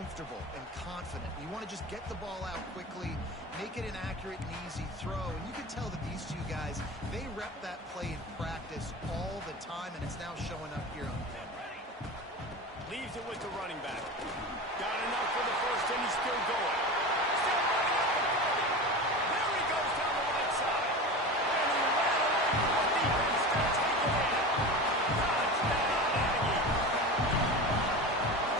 comfortable and confident. You want to just get the ball out quickly, make it an accurate and easy throw. And you can tell that these two guys, they rep that play in practice all the time, and it's now showing up here on film. Leaves it with the running back. Got enough for the first, and he's still going. Still running out. There he goes down the right side. And he ran away with the defense to take it in. Touchdown, Aggie.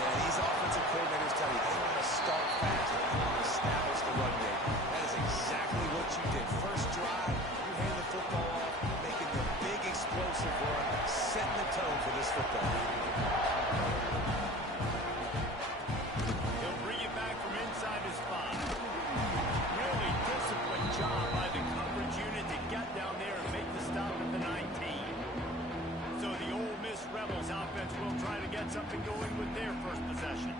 Yeah, these offensive coordinators tell you they want to start fast and they want to establish the run game. That is exactly what you did. First drive, you hand the football off, making the big explosive run, setting the tone for this football game. He'll bring it back from inside his 5. Really disciplined job by the coverage unit to get down there and make the stop at the 19. So the Ole Miss Rebels offense will try to get something going with their first possession.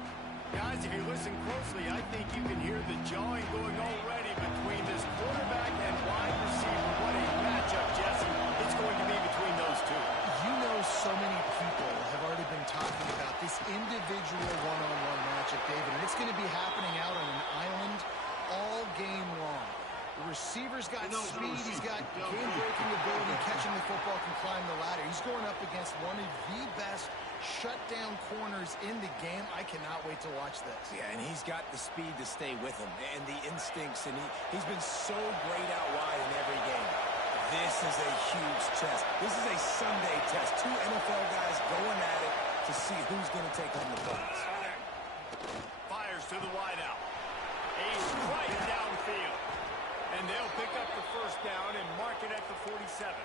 Guys, if you listen closely, I think you can hear the jawing going already between this quarterback and wide receiver. What a matchup, Jesse, it's going to be between those two. You know, so many people have already been talking about this individual one-on-one matchup, David, and it's going to be happening out on an island all game long. The receiver's got speed, he's got game-breaking ability, catching the football, can climb the ladder. He's going up against one of the best shutdown corners in the game. I cannot wait to watch this. Yeah, and he's got the speed to stay with him and the instincts, and he's been so great out wide in every game. This is a huge test. This is a Sunday test. Two NFL guys going at it to see who's going to take home the points. Fires to the wideout. A strike downfield. And they'll pick up the first down and mark it at the 47.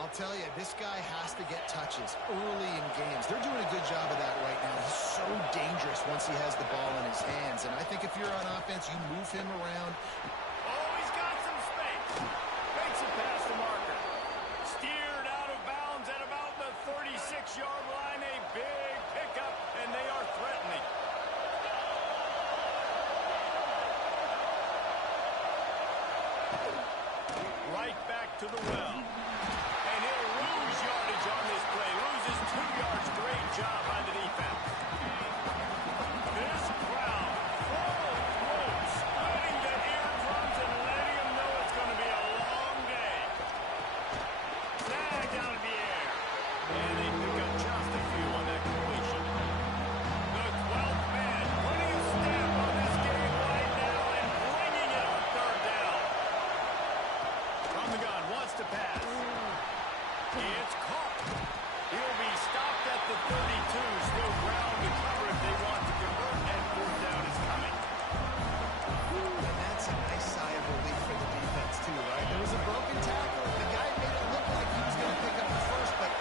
I'll tell you, this guy has to get touches early in games. They're doing a good job of that right now. He's so dangerous once he has the ball in his hands. And I think if you're on offense, you move him around. Oh, he's got some space. Makes it past the marker. Steered out of bounds at about the 36-yard line. A big pickup, and they are threatening. Right back to the well. And he'll lose yardage on this play. Loses 2 yards. Great job by the defense. This crowd full throat, spreading the eardrums and letting them know it's going to be a long day. Snagged out of the air. And they pick up just a few on that completion. The 12th man putting a stamp on this game right now and bringing it on third down. From the gun, wants to pass. It's caught. He'll be stopped at the 32. Still ground to cover if they want to convert, and fourth down is coming. And that's a nice sigh of relief for the defense, too, right? There was a broken tackle. The guy made it look like he was going to pick up the first, but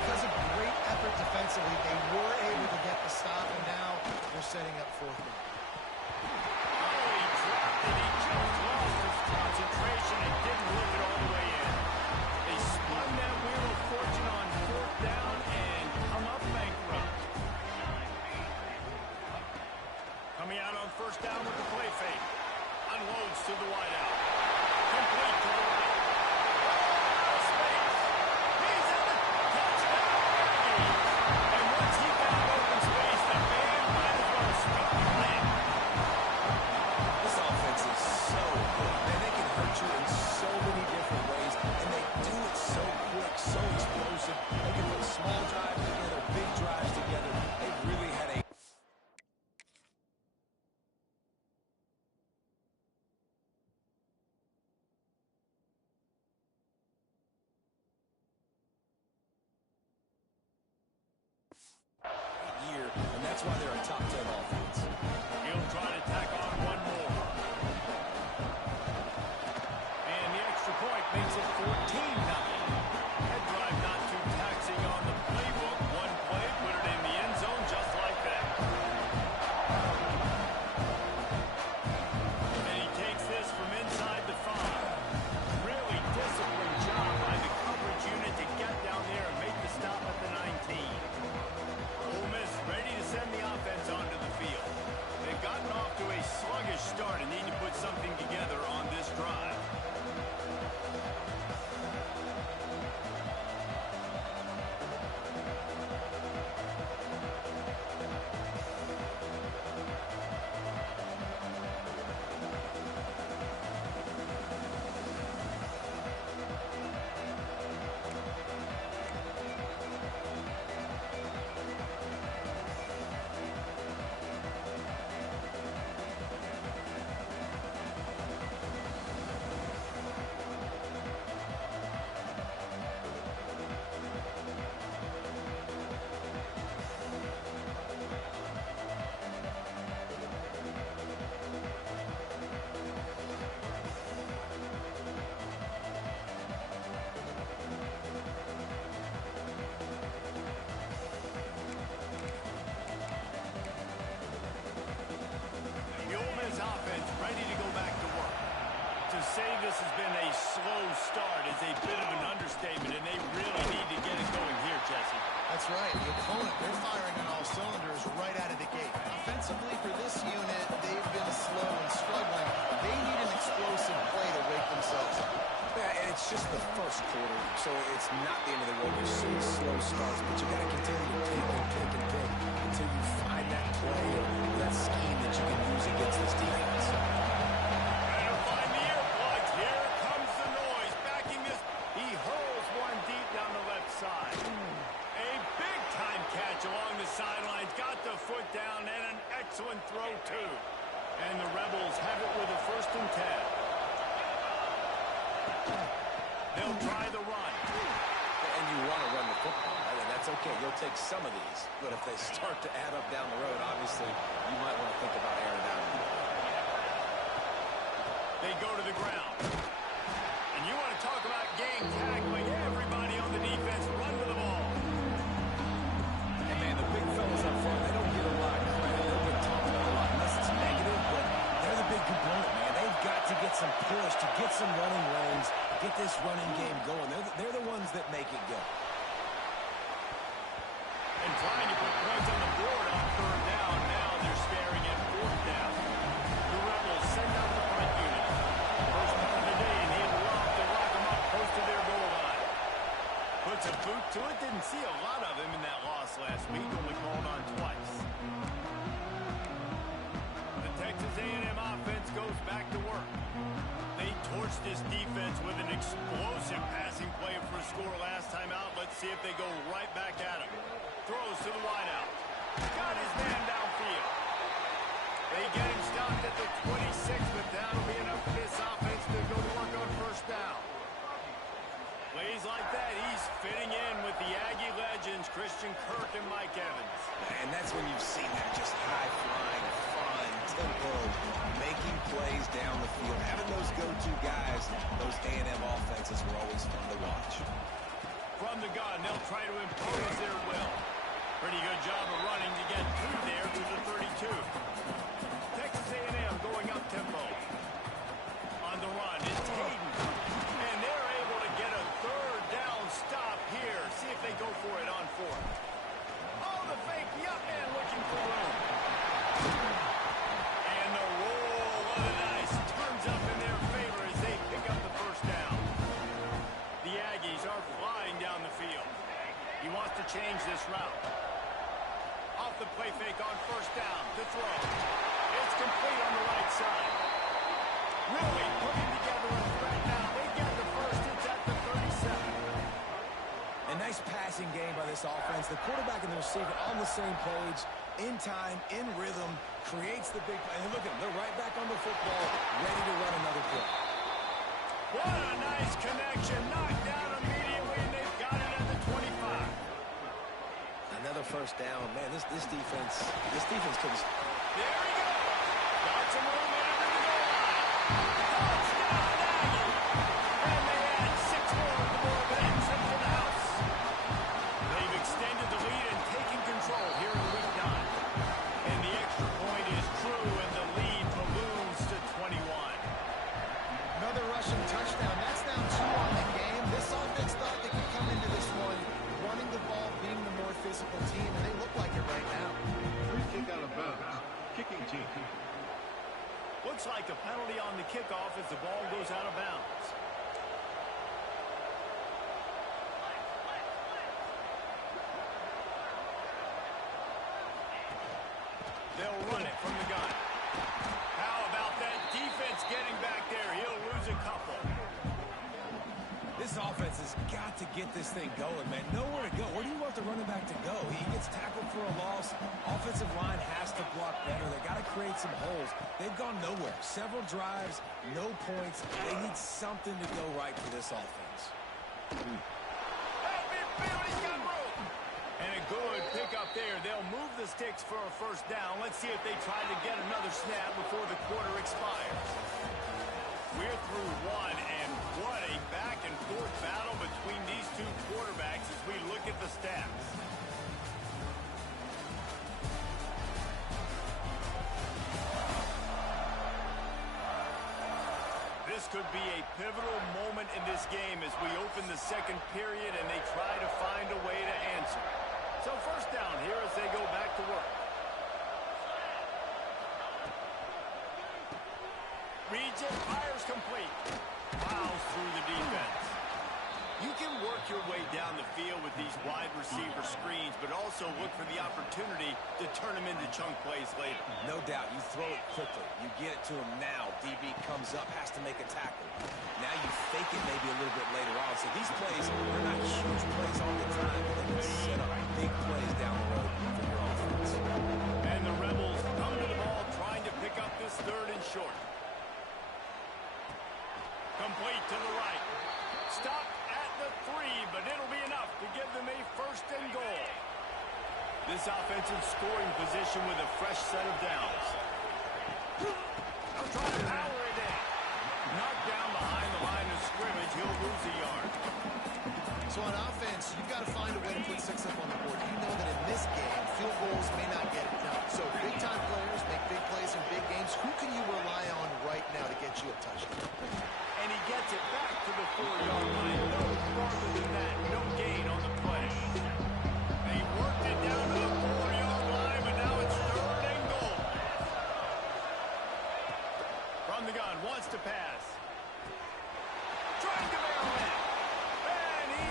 because of great effort defensively, they were able to get the stop, and now they're setting up fourth down. Oh, he dropped it. He just lost his concentration and didn't look it all the way in. They spun that wheel of fortune on fourth down and come up bankrupt. Coming out on first down with the play fake. Unloads to the wideout. Complete to the right. Space. He's in the touchdown. And once he got open space, the man might as well stop playing. This offense is so good. Man, they can hurt you in so many different ways, and they do it so quick, so explosive. They can put small drives together, big drives together. They've really had a... year, and that's why they're a top 10 offense. He'll try to tack on one more. And the extra point makes it 14-0. That drive not too taxing on the playbook. One play, put it in the end zone just like that. And he takes this from inside the 5. Really disciplined job by the coverage unit to get down there and make the stop at the 19. Ole Miss ready to send the offense onto the field. has been a slow start is a bit of an understatement, and they really need to get it going here, Jesse. That's right. The opponent, they're firing on all cylinders right out of the gate. Offensively, for this unit, they've been slow and struggling. They need an explosive play to wake themselves up. Yeah, and it's just the first quarter, so it's not the end of the road. You see slow starts, but you got to continue to pick and pick and pick until you find that play or that scheme that you can use against this defense. Trying to find the earplugs. Here comes the noise. Backing this. He hurls one deep down the left side. A big-time catch along the sidelines. Got the foot down and an excellent throw, too. And the Rebels have it with a 1st and 10. They'll try the run. And you want to run the football, right? And that's okay. You'll take some of these. But if they start to add up down the road, obviously, you might want to think about airing out. They go to the ground. And you want to talk about gang tackling. Everybody on the defense run to the ball. And, man, the big fellas up front, they don't get a lot of credit. They don't get talked about a lot unless it's negative. But they're the big component, man. They've got to get some push, to get some running lanes, get this running game going. They're the ones that make it go. And trying to put points on the board on 3rd down. Now they're staring at 4th down. The Rebels send out the front unit. First down of the day, and he'll love to lock them up close to their goal line. Puts a boot to it. Didn't see a lot of him in that loss last week. Only called on twice. The Texas A&M offense goes back to work. They torched this defense with an explosive passing play for a score last time out. Let's see if they go right back at him. Throws to the wideout. Got his man downfield. They get him stopped at the 26, but that'll be enough for this offense to go to work on 1st down. Plays like that, he's fitting in with the Aggie legends, Christian Kirk and Mike Evans. And that's when you've seen them just high-flying, fun, tempo, making plays down the field. Having those go-to guys, those A&M offenses were always fun to watch. From the gun, they'll try to impose their will. Pretty good job of running to get through there to the 32. Texas A&M going up tempo. On the run, it's Hayden. And they're able to get a 3rd down stop here. See if they go for it on 4th. Oh, the fake. Yup, man looking for room. And the roll of the dice turns up in their favor as they pick up the 1st down. The Aggies are flying down the field. He wants to change this route. Off the play fake on 1st down to throw. It's complete on the right side. Really putting together a threat now. They get the 1st. It's at the 37. A nice passing game by this offense. The quarterback and the receiver on the same page, in time, in rhythm, creates the big play. And look at them. They're right back on the football, ready to run another play. What a nice connection. Knocked down immediately, and they've got it at the 25. Another 1st down. Man, this defense couldn't. There he goes. Got some room after the goal line. Touchdown, Aggie. And they add 6 more on the board, but ends up for the house. They've extended the lead and taken control here in week 9. And the extra point is true, and the lead balloons to 21. Another rushing touchdown. That's now 2 on the game. This offense thought they could come into this one running the ball, being the more physical team, and they look like it right now. Free kick out of bounds. Kicking team. Looks like a penalty on the kickoff as the ball goes out of bounds. They'll run it from the gun. How about that defense getting back there? He'll lose a couple. This offense has got to get this thing going, man. Nowhere to go. Where do you want the running back to go? He gets tackled for a loss. Offensive line has to block better. They got to create some holes. They've gone nowhere. Several drives, no points. They need something to go right for this offense. He's got room. And a good pick up there. They'll move the sticks for a 1st down. Let's see if they try to get another snap before the quarter expires. We're through 1, and what a back-and-forth battle between these 2 quarterbacks as we look at the stats. This could be a pivotal moment in this game as we open the second period and they try to find a way to answer. So first down here as they go back to work. Reads it, fires complete. Fouls through the defense. You can work your way down the field with these wide receiver screens, but also look for the opportunity to turn them into chunk plays later. No doubt, you throw it quickly. You get it to him now. DB comes up, has to make a tackle. Now you fake it maybe a little bit later on. So these plays, they're not huge plays all the time, but they can set up big plays down the road for your offense. And the Rebels come to the ball trying to pick up this third and short. Complete to the right. Stop at the 3, but it'll be enough to give them a first and goal. This offensive scoring position with a fresh set of downs. They'll try to power it in. Knocked down behind the line of scrimmage. He'll lose a yard. So on offense, you've got to find a way to put 6 up on the board. You know that in this game, field goals may not get it done. So big-time players make big plays in big games. Who can you rely on right now to get you a touchdown? And he gets it back to the 4-yard line. No farther than that. No gain on the play. They worked it down to the 4-yard line, but now it's third and goal. From the gun, wants to pass. Trying to barrel in. And he...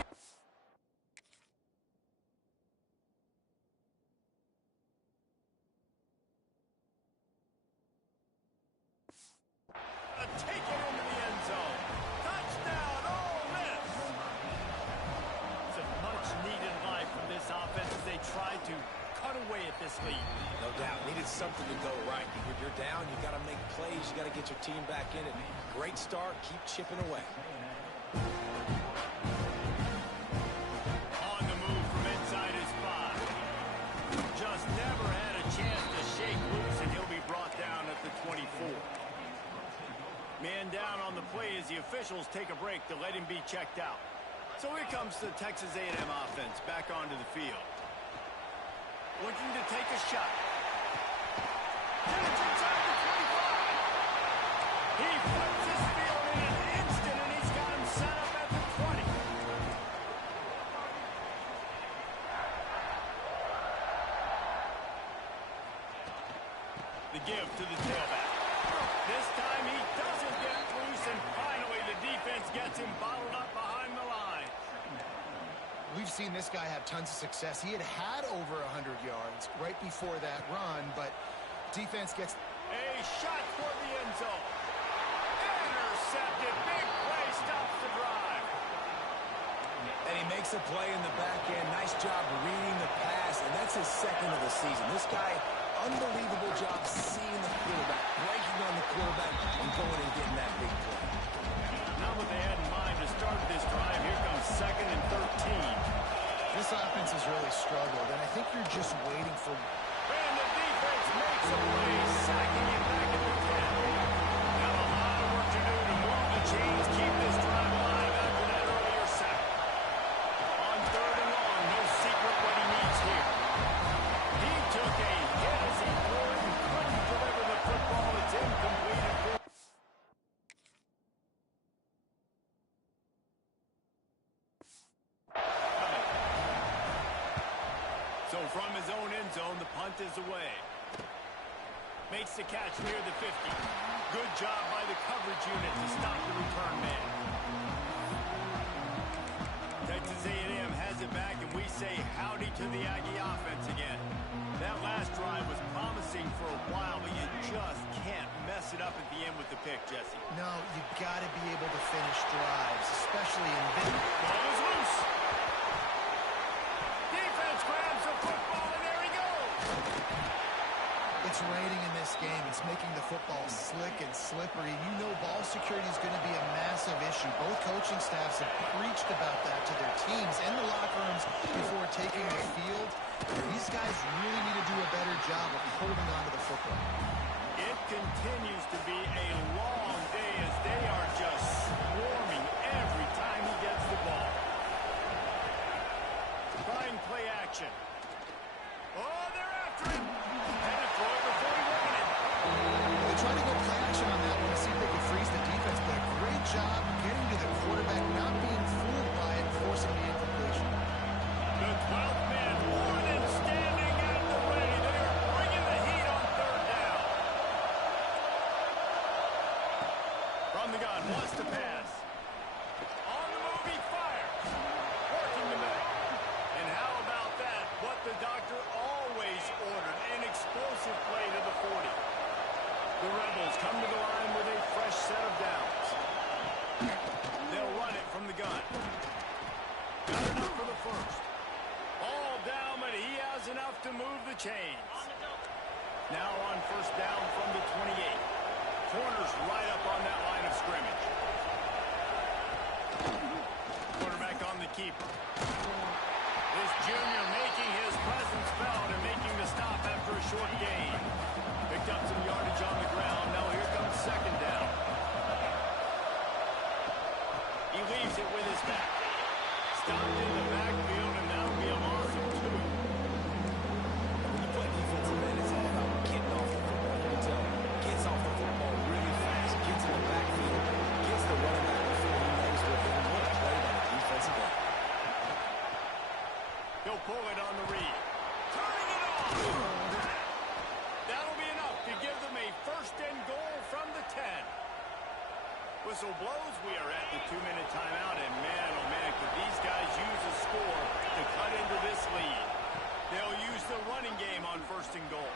Take it into the end zone. Touchdown, Ole Miss. It's a much-needed life from this offense as they try to cut away at this lead. No doubt, needed something to go right. You're down, you got to make plays, you got to get your team back in it. Great start, keep chipping away. On the move from inside his 5. Just never had a chance to shake loose, and he'll be brought down at the 24. Man down on the play as the officials take a break to let him be checked out. So here comes the Texas A&M offense back onto the field. Looking to take a shot. Catch inside the 25. He flips his field in an instant, and he's got him set up at the 20. The give to the tailback. This time he doesn't get loose, and finally the defense gets him bottled up behind the line. We've seen this guy have tons of success. He had over 100 yards right before that run, but defense gets... A shot toward the end zone. Intercepted. Big play stops the drive. And he makes a play in the back end. Nice job reading the pass, and that's his second of the season. This guy, unbelievable job seeing the quarterback, breaking on the quarterback, and going and getting that big play. Not what they had in mind to start this drive. Here comes 2nd and 13. This offense has really struggled, and I think you're just waiting for... And the defense makes a play, sacking it back at the 10. Now a lot of work to do to move the chains, keep this drive alive after that earlier sack. On 3rd and long, no secret what he needs here. He took a hit as he threw it and couldn't deliver the football. It's incomplete. So from his own end zone, the punt is away. Makes the catch near the 50. Good job by the coverage unit to stop the return man. Texas A&M has it back, and we say howdy to the Aggie offense again. That last drive was promising for a while, but you just can't mess it up at the end with the pick, Jesse. No, you got to be able to finish drives, especially in big... Ball is loose. Defense grabs the football, and there he goes. It's raining in this game. It's making the football slick and slippery. You know ball security is going to be a massive issue. Both coaching staffs have preached about that to their teams and the locker rooms before taking the field. These guys really need to do a better job of holding on to the football. It continues to be a long day as they are just swarming every time he gets the ball. Trying play action. Oh, they're after him. Had to throw it before he wanted. They tried to go play action on that one to see if they could freeze the defense, but a great Wants to pass. On the move, he fires. Working the middle. And how about that? What the doctor always ordered. An explosive play to the 40. The Rebels come to the line with a fresh set of downs. They'll run it from the gun. Got enough for the first. All down, but he has enough to move the chains. Now on first down from the 28. Corners right up on that line of scrimmage. Quarterback on the keeper. This junior making his presence felt and making the stop after a short gain. Picked up some yardage on the ground. Now here comes second down. He leaves it with his back. Stopped in the backfield, and that'll be a loss of 2. When you play defensive end, it's all about getting off the football. You can tell gets off the football really fast, gets in the backfield, gets the running back before he knows what they're doing. What a play by the defensive end. He'll pull it on the read. Turning it off. That'll be enough to give them a first and goal from the 10. Whistle blows. We are at the 2-minute timeout, and man, oh man, could these guys use a score to cut into this lead. They'll use the running game on first and goal.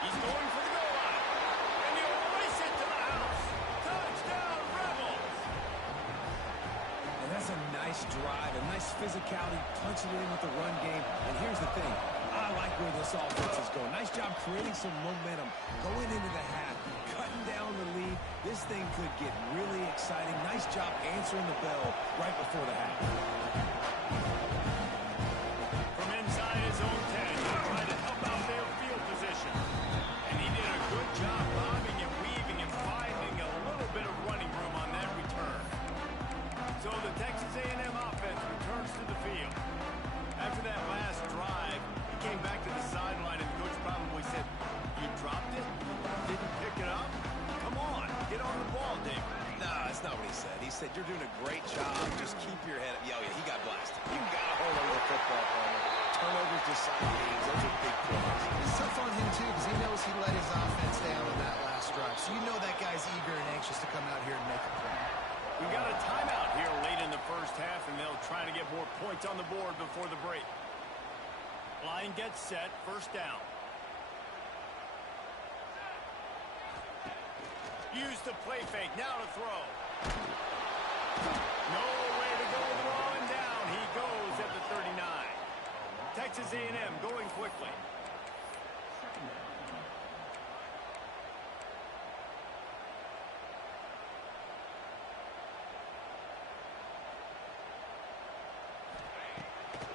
He's going for the goal line, and he'll race it to the house. Touchdown, Rebels! And that's a nice drive, a nice physicality, punching it in with the run game. And here's the thing. I like where this offense is going. Nice job creating some momentum, going into the half, cutting down the lead. This thing could get really exciting. Nice job answering the bell right before the half. From inside his own 10, he'll try to help out their field position. And he did a good job bobbing and weaving and finding a little bit of running room on that return. So the Texas A&M offense returns to the field. After that last drive, he came back to the sideline, and the coach probably said, "You dropped it? Didn't pick it up? Come on, get on the ball, Dave." Nah, that's not what he said. He said, "You're doing a great job. Just keep your head up." Yeah, he got blasted. You got to hold on to the football, Palmer. Turnovers decide games. Those are big plays. It's tough on him, too, because he knows he let his offense down on that last drive. So you know that guy's eager and anxious to come out here and make a play. We got a timeout here late in the first half, and they'll try to get more points on the board before the break. Line gets set, first down. Use the play fake, now to throw. No way to go throwing down. He goes at the 39. Texas A&M going quickly.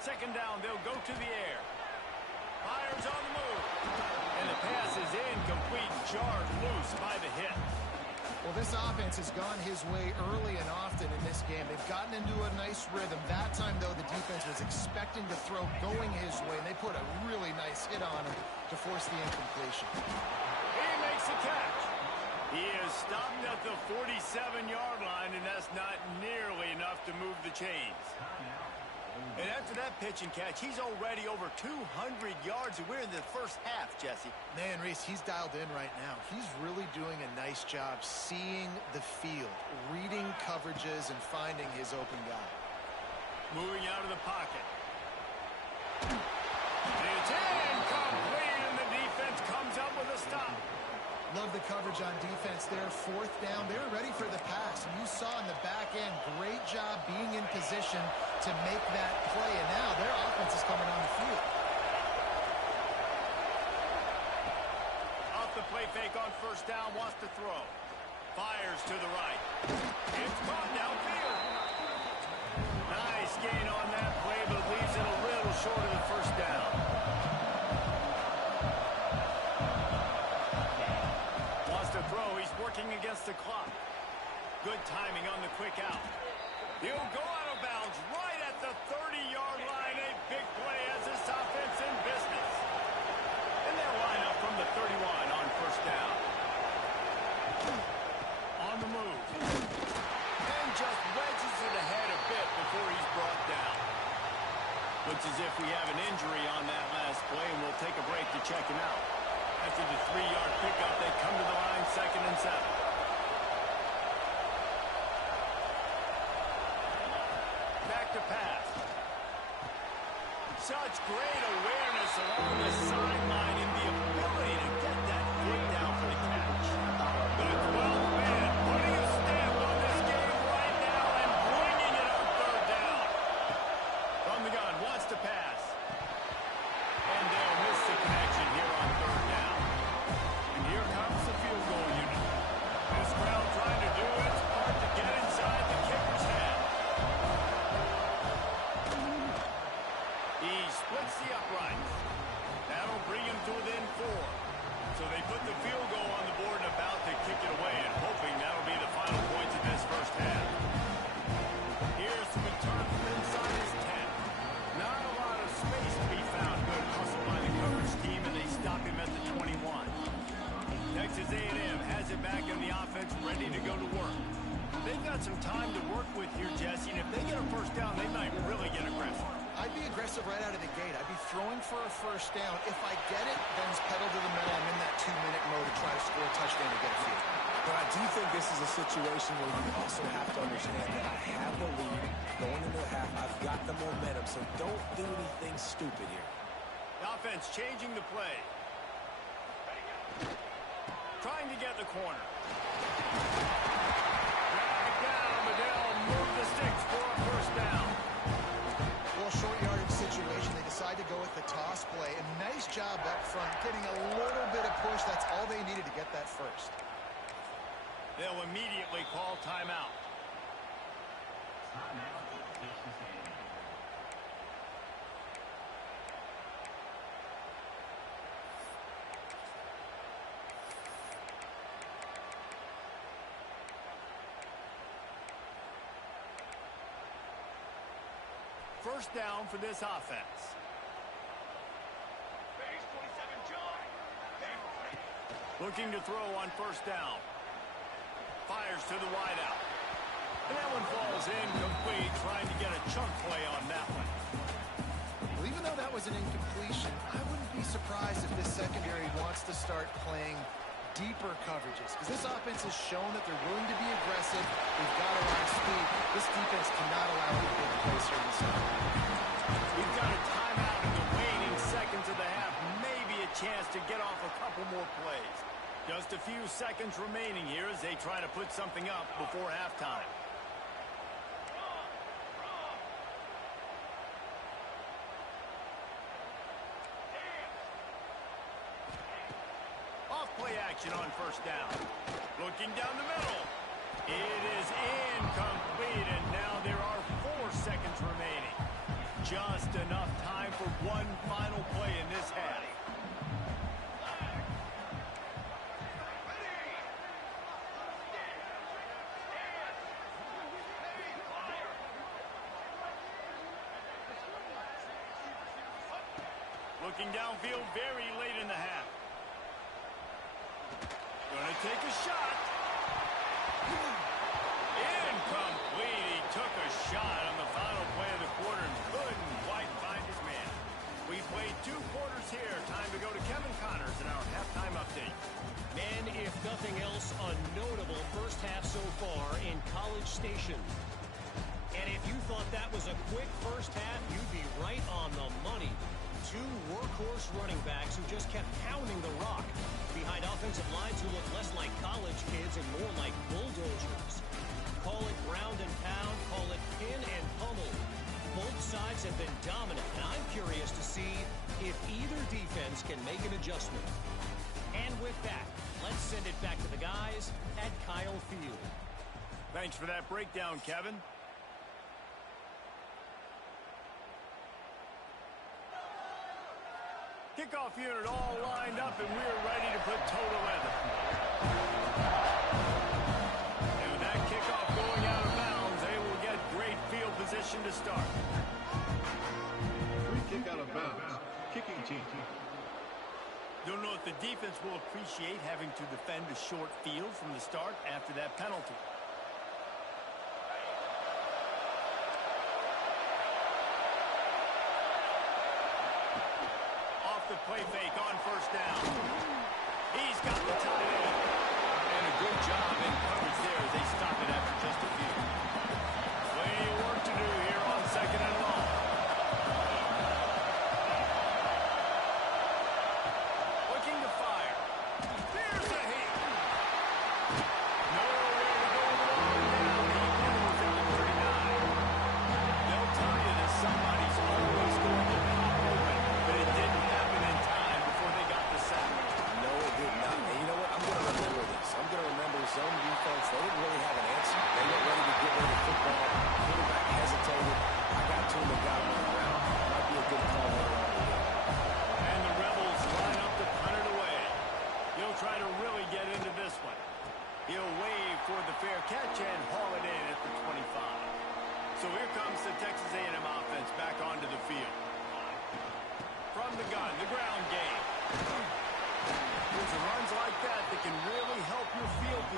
Second down, they'll go to the air. Fires on the move. And the pass is incomplete, jarred loose by the hit. Well, this offense has gone his way early and often in this game. They've gotten into a nice rhythm. That time, though, the defense was expecting the throw going his way, and they put a really nice hit on him to force the incompletion. He makes the catch. He is stopped at the 47-yard line, and that's not nearly enough to move the chains. And after that pitch and catch, he's already over 200 yards, and we're in the first half, Jesse. Man, Reese, he's dialed in right now. He's really doing a nice job seeing the field, reading coverages, and finding his open guy. Moving out of the pocket. It's incomplete, and the defense comes up with a stop. Love the coverage on defense there. Fourth down. They were ready for the pass. And you saw in the back end, great job being in position to make that play. And now their offense is coming on the field. Off the play fake on first down, wants to throw. Fires to the right. It's caught downfield. Nice gain on that play, but leaves it a little short of the first down. Working against the clock. Good timing on the quick out. He'll go out of bounds right at the 30-yard line. A big play as this offense in business. And they'll line up from the 31 on first down. On the move. And just wedges it ahead a bit before he's brought down. Looks as if we have an injury on that last play, and we'll take a break to check him out. After the 3-yard pickup, they come to the line, 2nd and 7. back to pass. Such great awareness along the sideline and the ability to get that foot down for the catch. The 12th man putting a stamp on this game right now and bringing it on third down. From the gun, wants to pass. And they'll miss the connection here on third down. And here comes the field goal unit. This crowd trying to do its part to get inside the kicker's head. He splits the uprights. That'll bring him to within 4. So they put the field goal on the board and about to kick it away and hoping that'll be the final points of this first half. Here's the return from inside his 10. Not a lot of space to be found. Good hustle by the coverage team, and they stop him at the 21. Texas A&M has it back in the offense, ready to go to work. They've got some time to work with here, Jesse, and if they get a first down, they might really get aggressive. I'd be aggressive right out of the gate. I'd be throwing for a first down. If I get it, then it's pedal to the metal. I'm in that 2-minute mode to try to score a touchdown to get a field. But I do think this is a situation where you also have to understand that I have the lead going into the half. I've got the momentum, so don't do anything stupid here. The offense changing the play. Trying to get the corner. Drag down, but they'll move the sticks for a first down. Well, short yardage situation. They decide to go with the toss play. And nice job up front, getting a little bit of push. That's all they needed to get that first. They'll immediately call timeout. First down for this offense. Looking to throw on first down. Fires to the wideout. And that one falls incomplete, trying to get a chunk play on that one. Well, even though that was an incompletion, I wouldn't be surprised if this secondary wants to start playing deeper coverages, because this offense has shown that they're willing to be aggressive. They've got a lot of speed. This defense cannot allow any big plays here in the second. We've got a timeout in the waning seconds of the half. Maybe a chance to get off a couple more plays. Just a few seconds remaining here as they try to put something up before halftime. Off-play action on first down. Looking down the middle. It is incomplete, and now there are 4 seconds remaining. Just enough time for one final play in this half. Looking downfield very late in the half. Gonna take a shot. Incomplete. He took a shot on the final play of the quarter and couldn't quite find his man. We played 2 quarters here. Time to go to Kevin Connors in our halftime update. And if nothing else, a notable first half so far in College Station. And if you thought that was a quick first half, you'd be right on the money. 2 workhorse running backs who just kept pounding the rock behind offensive lines who look less like college kids and more like bulldozers. Call it ground and pound, call it pin and pummel. Both sides have been dominant, and I'm curious to see if either defense can make an adjustment. And with that, let's send it back to the guys at Kyle Field. Thanks for that breakdown, Kevin. Kickoff unit all lined up, and we're ready to put toe to leather. And with that kickoff going out of bounds, they will get great field position to start. Free kick out of bounds. Kicking team. Don't know if the defense will appreciate having to defend a short field from the start after that penalty. The play fake on first down. He's got the tight end. And a good job in coverage there as they stop it after just a few. Plenty of work to do here on second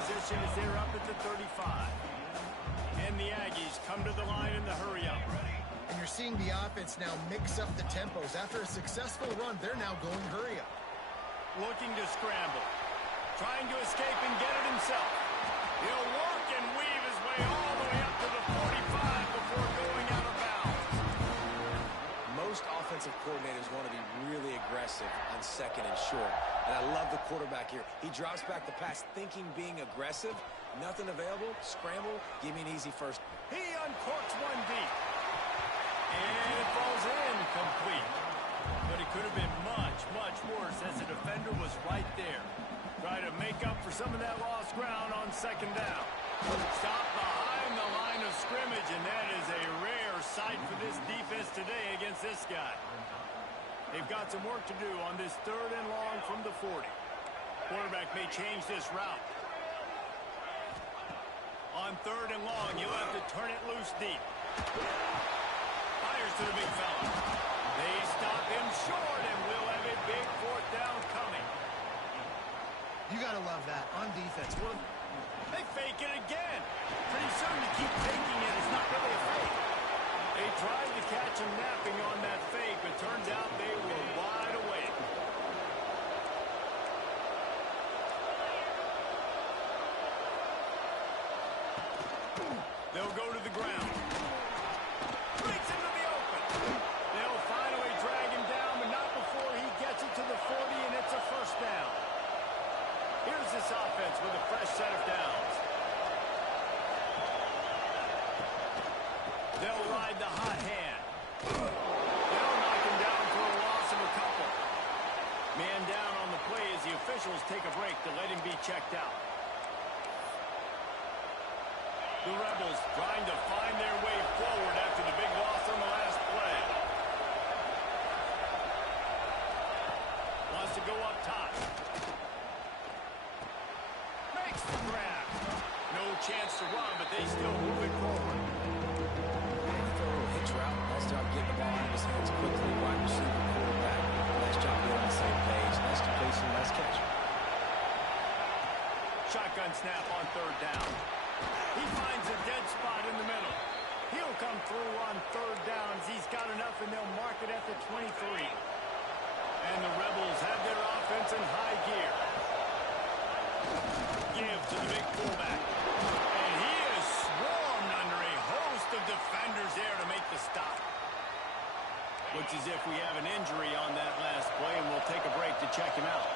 position as they're up at the 35. And the Aggies come to the line in the hurry-up. And you're seeing the offense now mix up the tempos. After a successful run, they're now going hurry-up. Looking to scramble. Trying to escape and get it himself. He'll work and weave his way all the way up to the 45 before going out of bounds. Most offensive coordinators want to be really aggressive on second and short. And I love the quarterback here. He drops back the pass thinking being aggressive. Nothing available. Scramble. Give me an easy first. He uncorks one deep. And it falls in complete. But it could have been much, much worse as the defender was right there. Try to make up for some of that lost ground on second down. Stop behind the line of scrimmage, and that is a rare sight for this defense today against this guy. They've got some work to do on this 3rd and long from the 40. Quarterback may change this route. On 3rd and long, you'll have to turn it loose deep. Fires to the big fella. They stop him short, and we'll have a big 4th down coming. You got to love that on defense. They fake it again. Pretty soon you keep faking it. It's not really a fake. They tried to catch him napping on that fake, but turns out they were wide awake. They'll go to the ground. Breaks into the open. They'll finally drag him down, but not before he gets it to the 40, and it's a 1st down. Here's this offense with a fresh set of downs. They'll ride the hot hand. They'll knock him down for a loss of a couple. Man down on the play as the officials take a break to let him be checked out. The Rebels trying to find their way forward after the big loss on the last play. Wants to go up top. Makes the grab. No chance to run, but they still move it forward. Hitch route. Nice job getting the ball out of his hands quickly. Wide receiver, quarterback. Nice job being on the same page. Nice completion, nice catch. Shotgun snap on 3rd down. He finds a dead spot in the middle. He'll come through on 3rd downs. He's got enough, and they'll mark it at the 23. And the Rebels have their offense in high gear. Give to the big fullback. And he is swarmed under a host of defenders there to make the stop. Looks as if we have an injury on that last play, and we'll take a break to check him out.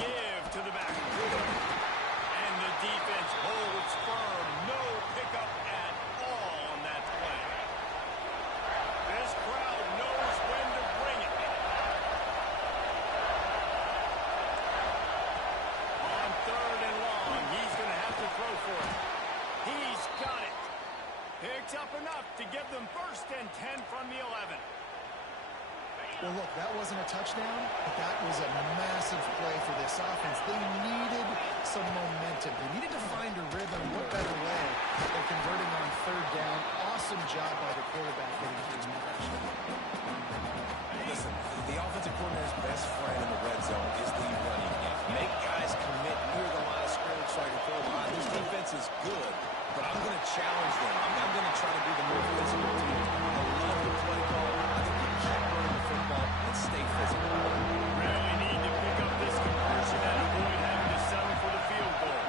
Give to the back. And the defense holds firm. No pickup at all on that play. This crowd knows when to bring it. On 3rd and long, he's going to have to throw for it. He's got it. Picks up enough to give them 1st and 10 from the 11. Well, look, that wasn't a touchdown, but that was a massive play for this offense. They needed some momentum. They needed to find a rhythm. What better way than converting on 3rd down? Awesome job by the quarterback getting through his progression. Listen, the offensive coordinator's best friend in the red zone is the running game. Make guys commit near the line of scrimmage so I can throw the line. This defense is good, but I'm going to challenge them. I'm going to try to be the more physical team. I love the play call. I think you keep running the football and stay physical. Really need to pick up this conversion and avoid having to settle for the field goal.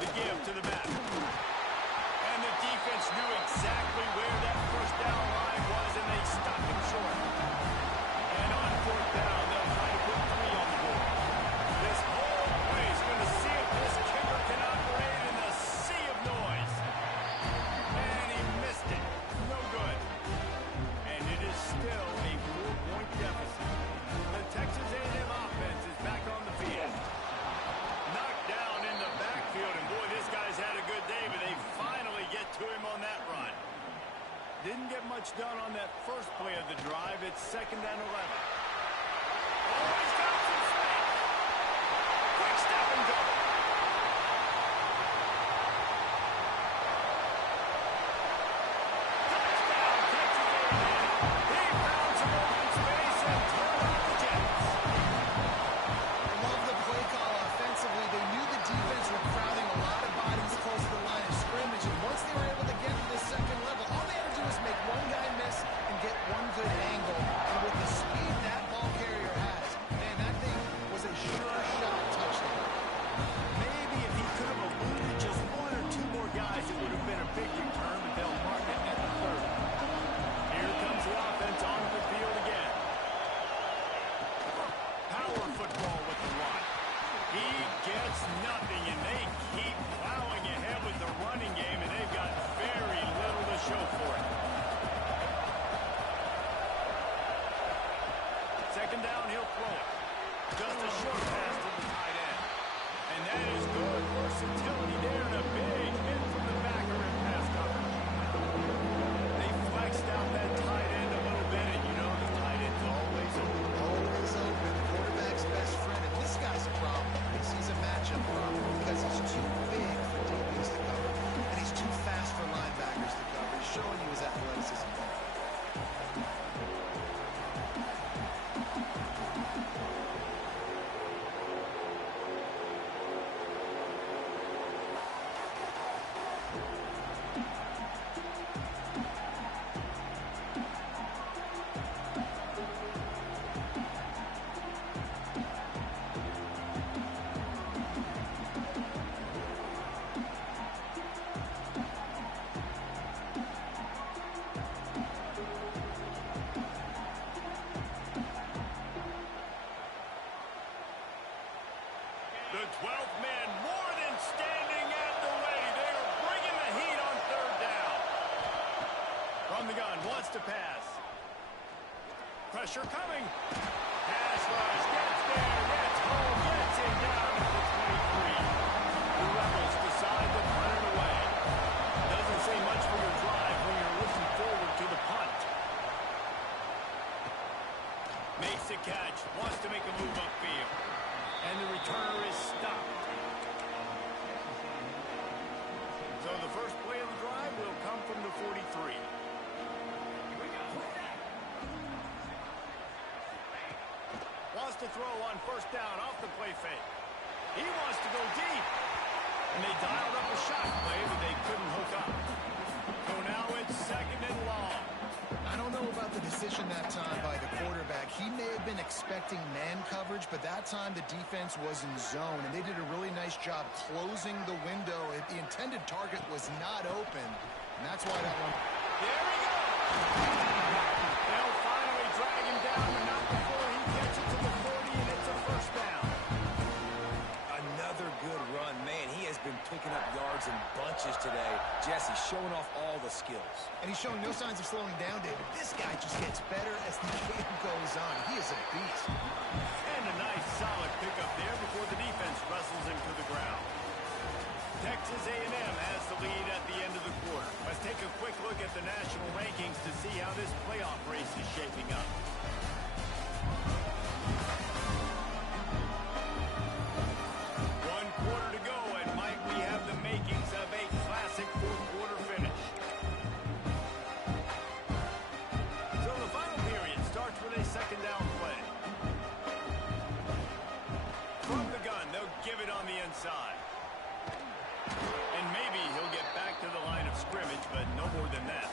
The give to the back. And the defense knew exactly where that 1st down line was, and they stopped him short. And on 4th down, they'll try to put 3 on the board. This whole play is going to see if this kicker can operate in the sea of noise. And he missed it. No good. And it is still a 4-point deficit. The Texas A&M offense is back on the field. Knocked down in the backfield, and boy, this guy's had a good day, but they finally get to him on that run. Didn't get much done on that first play of the drive. It's 2nd and 11. Oh, he's got some space. Quick step and go. Touchdown, Texas A&M. He found some open space and turn on the Jets. Love the play call offensively. They knew the defense were crowding a lot of bodies close to the line of scrimmage, and once they were able to get to the second level, all they had to do was make one guy miss and get one good angle. And with the speed that ball carrier has, man, that thing was a sure shot touchdown. Maybe if he could have eluded just one or two more guys, it would have been a big return, but they'll mark it at the 30. Here comes the offense onto the field again. Power football with the run. He gets nothing, and they keep plowing ahead with the running game, and they've got very little to show for it. Second down, he'll throw it. Just a short pass to the tight end. And that is good versatility there, and a big hit from the backer in pass coverage. They flexed out that tight end a little bit, and you know the tight end's always open. Always open. Quarterback's best friend. And this guy's a problem. He's a matchup problem because he's too big for DBs to cover, and he's too fast for linebackers to cover. He's showing you his athleticism. The 12th man more than standing at the ready. They are bringing the heat on third down. From the gun, wants to pass. Pressure coming. Pass rush, gets there, gets home, gets it down at the 23. The Rebels decide to punt it away. Doesn't say much for your drive when you're looking forward to the punt. Makes the catch, wants to make a move upfield. And the returner is stopped. So the first play of the drive will come from the 43. Wants to throw on first down off the play fake. He wants to go deep. And they dialed up a shot play, but they couldn't hook up. So now it's second and long. I don't know about the decision that time by the quarterback. He may have been expecting man coverage, but that time the defense was in zone, and they did a really nice job closing the window. The intended target was not open, and that's why that one... There we go! They'll finally drag him down, but not before he gets it to the 40, and it's a first down. Another good run. Man, he has been picking up yards in bunches today. Jesse showing off all the skills. And he's showing no signs of slowing down, David. This guy just gets better as the game goes on. He is a beast. And a nice solid pickup there before the defense wrestles him to the ground. Texas A&M has the lead at the end of the quarter. Let's take a quick look at the national rankings to see how this playoff race is shaping up. One quarter to go, and might we have the makings of a classic fourth-quarter finish. So the final period starts with a second down play. From the gun, they'll give it on the inside. And maybe he'll get back to the line of scrimmage, but no more than that.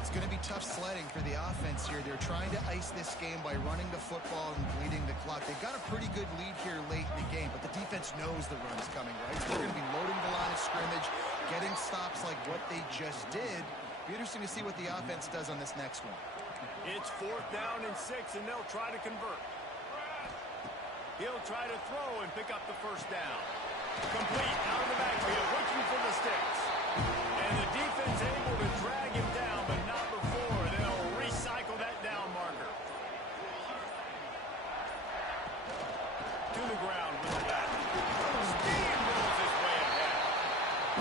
It's going to be tough sledding for the offense here. They're trying to ice this game by running the football and bleeding the clock. They've got a pretty good lead here late in the game, but the defense knows the run's coming, right? So they're going to be loading the line of scrimmage, getting stops like what they just did. Be interesting to see what the offense does on this next one. It's fourth down and 6, and they'll try to convert. He'll try to throw and pick up the first down. Complete out of the backfield, looking for the sticks. And the defense able to drag him down, but not before they'll recycle that down marker. To the ground with the back. Steamrolls his way ahead.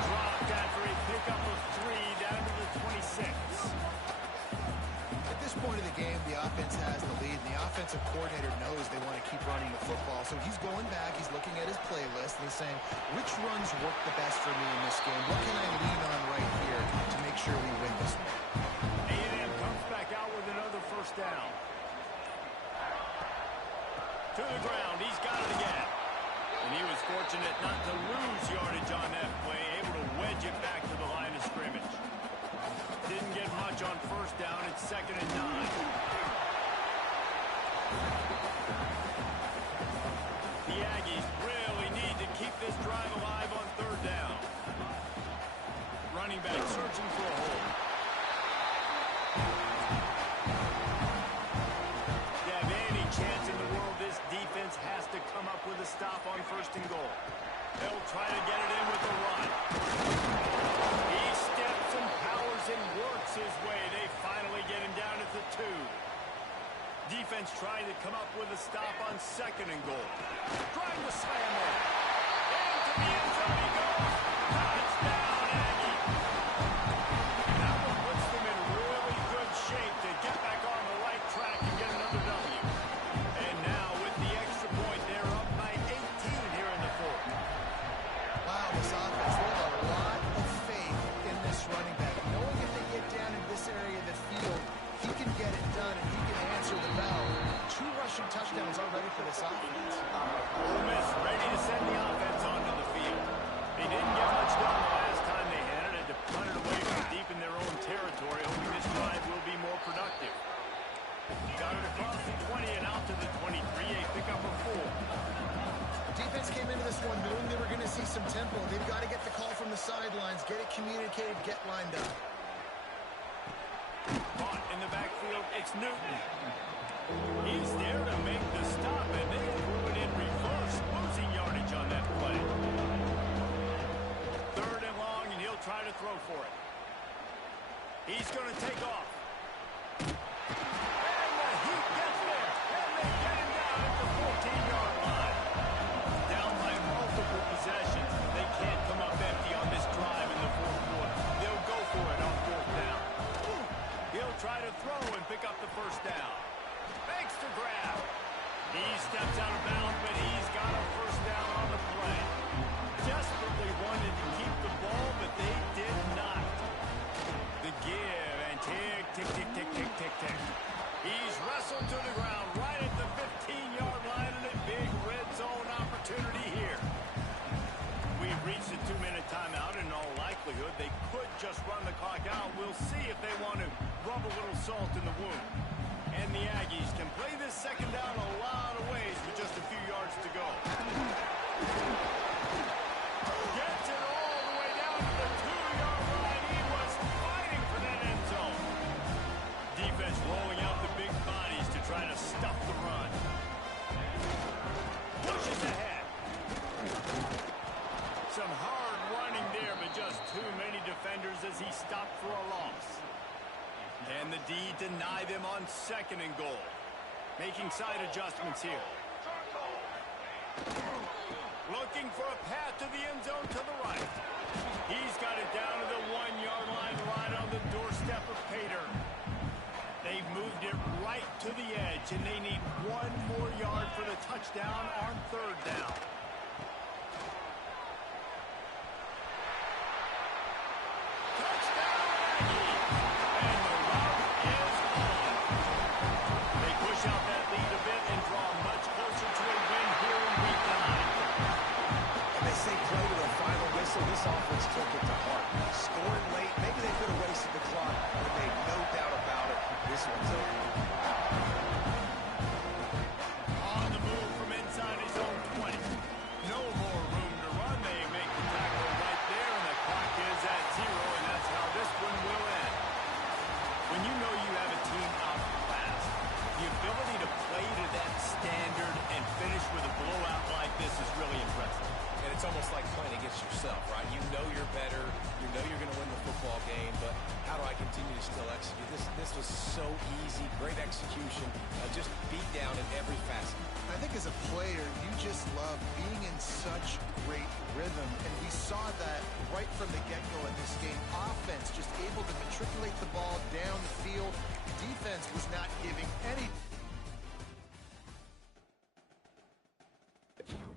Dropped after a pickup of 3 down to the 26. At this point of the game, the offense has the lead, and the offensive coordinator knows they want to keep running the football. So he's going back, he's looking at his playlist, and he's saying, which runs work the best for me in this game? What can I lean on right here to make sure we win this one? A&M comes back out with another first To the ground. He's got it again. And he was fortunate not to lose yardage on that play, able to wedge it back to the line of scrimmage. Didn't get much on first down. It's 2nd and 9. The Aggies really need to keep this drive alive on 3rd down. Running back searching for a hole. To have any chance in the world, this defense has to come up with a stop on 1st and goal. They'll try to get it in with the run. He steps and powers and works his way. They finally get him down at the 2. Defense trying to come up with a stop on 2nd and goal. Trying to slam it. Into the end zone he goes. Touchdown, Aggie. That one puts them in really good shape to get back on the right track and get another W. And now with the extra point, they're up by 18 here in the 4th. Wow, this offense, they have a lot of faith in this running back. Knowing if they get down in this area of the field, he can get it done and he can answer the bell. 2 rushing touchdowns already for this offense. Ole Miss ready to send the offense onto the field. They didn't get much done the last time they had it. Had to punt it away from deep in their own territory, hoping this drive will be more productive. Got it across the 20 and out to the 23. A pickup of 4. Defense came into this one knowing they were going to see some tempo. They've got to get the call from the sidelines, get it communicated, get lined up. Caught in the backfield, it's Newton. He's there to make the stop, and they threw it in reverse, losing yardage on that play. 3rd and long, and he'll try to throw for it. He's going to take off. And the Heat gets there, and they get him down at the 14-yard line. Down by multiple possessions. They can't come up empty on this drive in the 4th quarter. They'll go for it on 4th down. He'll try to throw and pick up the 1st down. Makes the grab. He steps out of bounds, but he's got a 1st down on the play. Desperately wanted to keep the ball, but they did not. The give and tick, tick, tick, tick, tick, tick, tick. He's wrestled to the ground right at the 15-yard line, and a big red zone opportunity here. We've reached a 2-minute timeout, and in all likelihood, they could just run the clock out. We'll see if they want to rub a little salt in the wound. And the Aggies can play this 2nd down a lot of ways with just a few yards to go. Gets it all the way down to the 2-yard line. He was fighting for that end zone. Defense rolling out the big bodies to try to stuff the run. Pushes ahead. Some hard running there, but just too many defenders as he stopped for a loss. And the D deny them on 2nd and goal. Making side adjustments here. Looking for a path to the end zone to the right. He's got it down to the 1-yard line, right on the doorstep of Pater. They've moved it right to the edge, and they need 1 more yard for the touchdown on 3rd down. This offense took it to heart. Scoring late, maybe they could have wasted the clock, but they no doubt about it. This one's over. On the move from inside his own 20. No more room to run. They make the tackle right there, and the clock is at 0, and that's how this one will end. When you know you have a team out fast, the ability to play to that standard and finish with a blowout like this is really impressive. And it's almost like playing against yourself, right? You know you're better. You know you're going to win the football game, but how do I continue to still execute? This was so easy, great execution, just beat down in every facet. I think as a player, you just love being in such great rhythm, and we saw that right from the get-go in this game. Offense just able to matriculate the ball down the field. Defense